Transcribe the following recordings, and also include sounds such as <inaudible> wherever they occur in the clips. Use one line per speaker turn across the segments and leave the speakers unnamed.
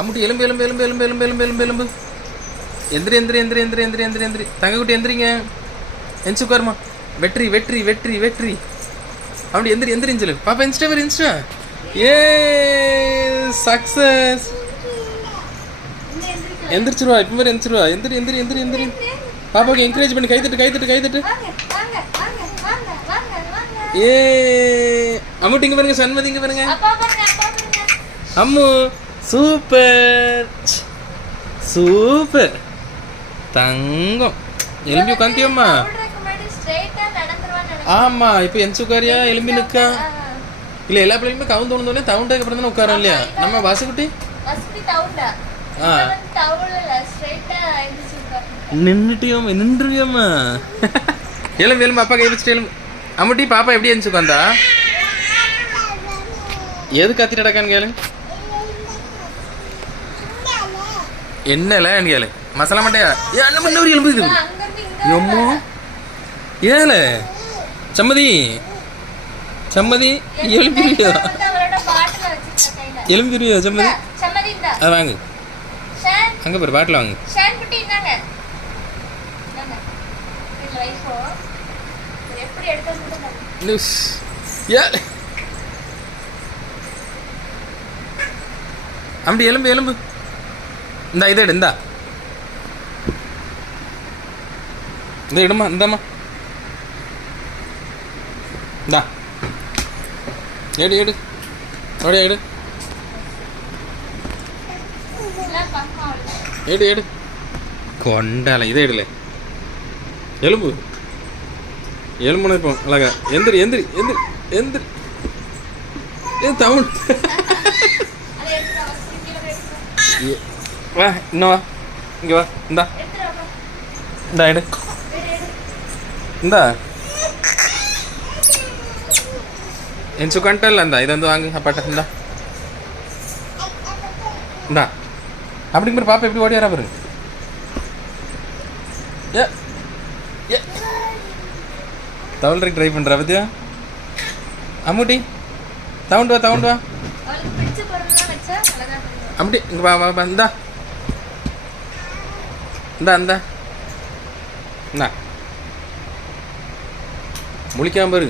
அம்முட்டி எலும்பு எலும்பு எலும்பு எலும்பு எலும்பு எலும்பு எலும்பு எலும்பு. எந்திரி எந்திரி எந்திரி எந்திரி எந்திரி எந்திரி எந்திரி. தங்கக்குட்டி எந்திரிங்க. எந்திச்சு உட்காருமா வெற்றி வெற்றி வெற்றி வெற்றி. அப்படி எந்திரி எந்திரின்னு சொல்லு. பாப்பா இன்ஸ்டா வேறு இன்ஸ்டா ஏ சக்சஸ் எந்திரிச்சிருவா இப்போ மாதிரி எந்திரிச்சிருவா. எந்திரி எந்திரி எந்திரி எந்திரி. பாப்பாவுக்கு என்கரேஜ் பண்ணி. கைத்தட்டு கைத்தட்டு கைத்தட்டு ஏ அம்முட்டி இங்க பாருங்க சண்மதி இங்க பாருங்க. அம்மு. சூப்பர். சூப்பர். தங்கம். எலும்பி உட்காந்தியம்மா ஆமா இப்போ என் சுக்காரியா எலும்பி நிக்கா? இல்ல எல்லா பிள்ளைங்களுமே கவுந்து உணர்ந்தோடனே தவுண்டதுக்கு அப்புறம் தானே உட்காரோம் இல்லையா? நம்ம வாசுக்குட்டி ஆ. நின்றுட்டியோம் நின்றுவியம்மா. எலும்பு எலும்பு அப்பா கை வச்சுட்டு எலும்பு. அம்முட்டி பாப்பா எப்படி எழுந்துச்சு உட்காந்தா? எது கத்திட்டு நடக்கான்னு கேளு. என்னல கேளு. மசாலா மட்டையா? ஏ அண்ணன் மண்ணு ஒரு எலும்பு எம்மோ? ஏல? சம்மதி. சம்மதி எலும்பிரியா எலும்பிரியா சம்மதி? அது வாங்கு. அங்கே பாரு பாட்டில் வாங்கு. லூஸ். ஏ. அப்படி எலும்பு எலும்பு. இந்தா இதை இந்தா. இந்த எடுமா இந்தாம்மா. இந்தா. எடு எடு அப்படியே எடு. எடு எடு கொண்டால இதை எடுல எலும்பு. எலும்புன இப்போ அழகா. எந்திரி எந்திரி எந்திரி எந்திரி. ஏ தமிழ் <laughs>
வா
இன்னும் வா இங்கே வா இந்தா இந்தா எடு இந்தா ఎంచుకంటే అందా ఇదంతా వాంగి పట్టకుండా இந்தா அப்படி மாதிரி பாப்பா எப்படி ஓடியாரா பாரு ஏ ஏ தவழ்றதுக்கு ட்ரை பண்ணுறா பத்தியா அம்முட்டி தவுண்டு வா தவுண்டு வா அப்படி இங்கே வா வா இந்தா இந்தா இந்தா. இந்தா. முழிக்காம பாரு.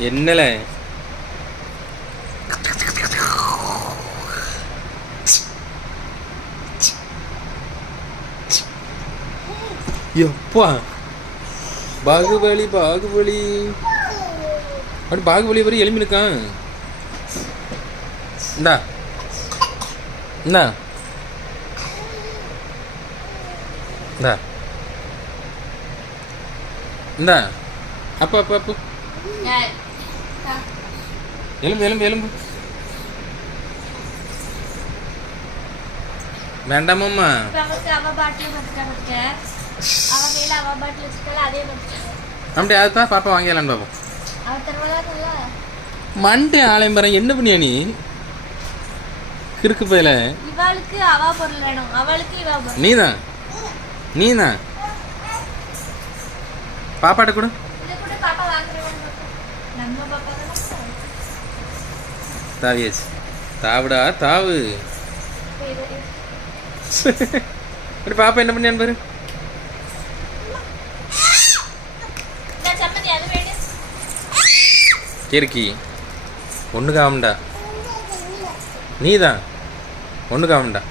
என்னல? எப்பா? பாகுபலி பாகுபலி. அப்படி பாகுபலி வரை எலும்பி இருக்கான் இந்தா. இந்தா. இந்தா. இந்தா. அப்போ அப்போ அப்போ. எலும்பு எலும்பு எலும்பு. வேண்டாமாம்மா
இப்ப அவளுக்கு அவ பாட்டில் பார்த்துட்டா பாத்துக்க. அவ கையில அவ பாட்டில் வச்சிருக்கால அதே பார்த்துக்க.
அப்படி அதுதான் பாப்பா வாங்கிடலான்னு பாப்போம். மண்டே ஆலயம் பாரு என்ன பண்ணியா நீ? கிறுக்கு போயில.
இவளுக்கு அவ பொருள் வேணும். அவளுக்கு இவ பொருள்.
நீதான்.
ನೀನಾ? ಪಾಪಾಟ ಕೊಡು.
தாவியாச்சு தாவுடா தாவு அப்படி பாப்பா என்ன பண்ணியான் பாரு கீர்க்கி ஒன்று காமண்டா நீ தான் ஒன்று காமண்டா